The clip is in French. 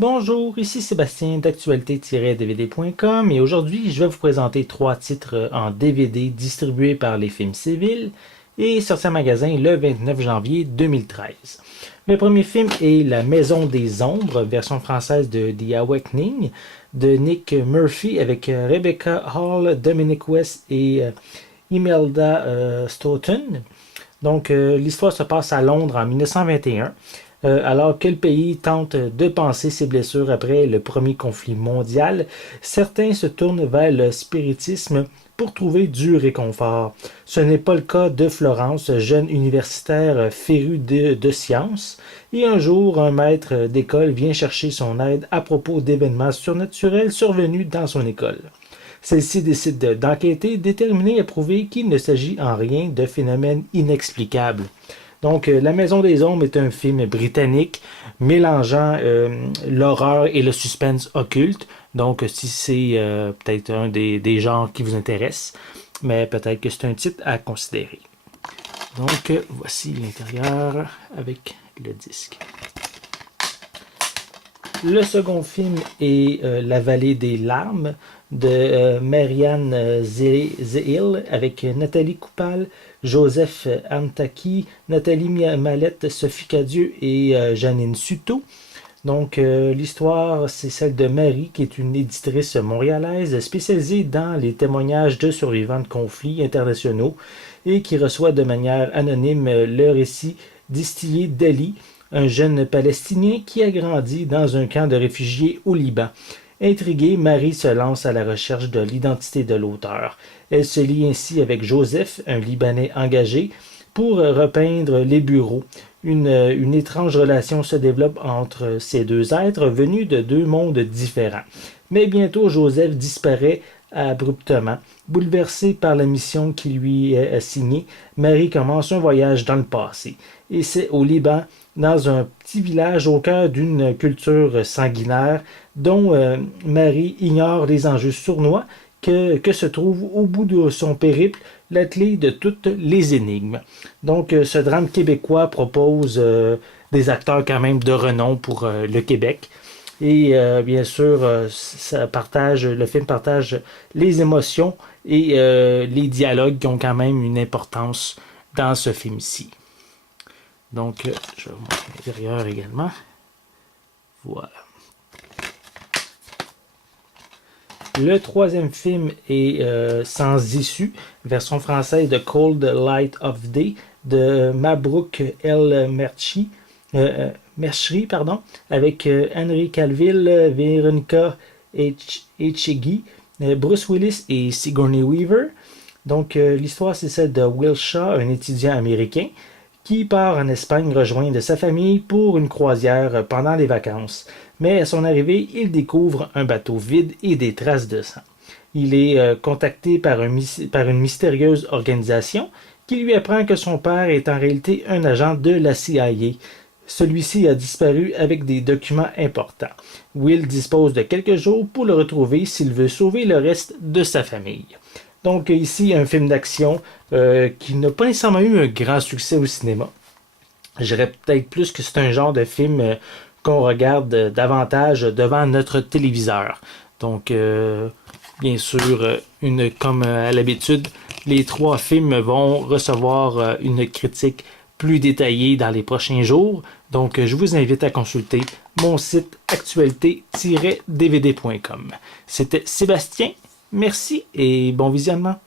Bonjour, ici Sébastien d'actualité-dvd.com et aujourd'hui je vais vous présenter 3 titres en DVD distribués par les Films Civils et sortis en magasin le 29 janvier 2013. Le premier film est La Maison des Ombres, version française de The Awakening, de Nick Murphy avec Rebecca Hall, Dominic West et Imelda Staunton. Donc, l'histoire se passe à Londres en 1921, alors que le pays tente de panser ses blessures après le premier conflit mondial. Certains se tournent vers le spiritisme pour trouver du réconfort. Ce n'est pas le cas de Florence, jeune universitaire féru de sciences, et un jour, un maître d'école vient chercher son aide à propos d'événements surnaturels survenus dans son école. Celle-ci décide d'enquêter, déterminée à prouver qu'il ne s'agit en rien de phénomènes inexplicables. Donc, La Maison des Ombres est un film britannique mélangeant l'horreur et le suspense occulte. Donc, si c'est peut-être un des genres qui vous intéresse, mais peut-être que c'est un titre à considérer. Donc, voici l'intérieur avec le disque. Le second film est La Vallée des Larmes de Marianne Zehil avec Nathalie Coupal, Joseph Antaki, Nathalie Mallette, Sophie Cadieux et Janine Suto. Donc, l'histoire, c'est celle de Marie, qui est une éditrice montréalaise spécialisée dans les témoignages de survivants de conflits internationaux et qui reçoit de manière anonyme le récit distillé d'Ali, un jeune Palestinien qui a grandi dans un camp de réfugiés au Liban. Intriguée, Marie se lance à la recherche de l'identité de l'auteur. Elle se lie ainsi avec Joseph, un Libanais engagé, pour repeindre les bureaux. Une étrange relation se développe entre ces deux êtres venus de deux mondes différents. Mais bientôt, Joseph disparaît abruptement. Bouleversée par la mission qui lui est assignée, Marie commence un voyage dans le passé. Et c'est au Liban, dans un petit village au cœur d'une culture sanguinaire, dont Marie ignore les enjeux sournois, que se trouve au bout de son périple la clé de toutes les énigmes. Donc, ce drame québécois propose des acteurs quand même de renom pour le Québec. Et bien sûr, le film partage les émotions et les dialogues qui ont quand même une importance dans ce film-ci. Donc, je vais vous montrer l'intérieur également. Voilà. Le troisième film est Sans issue, version française de Cold Light of Day de Mabrouk El Merchri, avec Henry Cavill, Veronica Echegui, Bruce Willis et Sigourney Weaver. Donc, l'histoire, c'est celle de Will Shaw, un étudiant américain, qui part en Espagne rejoindre sa famille pour une croisière pendant les vacances. Mais à son arrivée, il découvre un bateau vide et des traces de sang. Il est contacté par une mystérieuse organisation qui lui apprend que son père est en réalité un agent de la CIA. Celui-ci a disparu avec des documents importants. Will dispose de quelques jours pour le retrouver s'il veut sauver le reste de sa famille. Donc ici, un film d'action qui n'a pas nécessairement eu un grand succès au cinéma. Je dirais peut-être plus que c'est un genre de film qu'on regarde davantage devant notre téléviseur. Donc, bien sûr, comme à l'habitude, les 3 films vont recevoir une critique plus détaillée dans les prochains jours. Donc, je vous invite à consulter mon site actualité-dvd.com. C'était Sébastien. Merci et bon visionnement.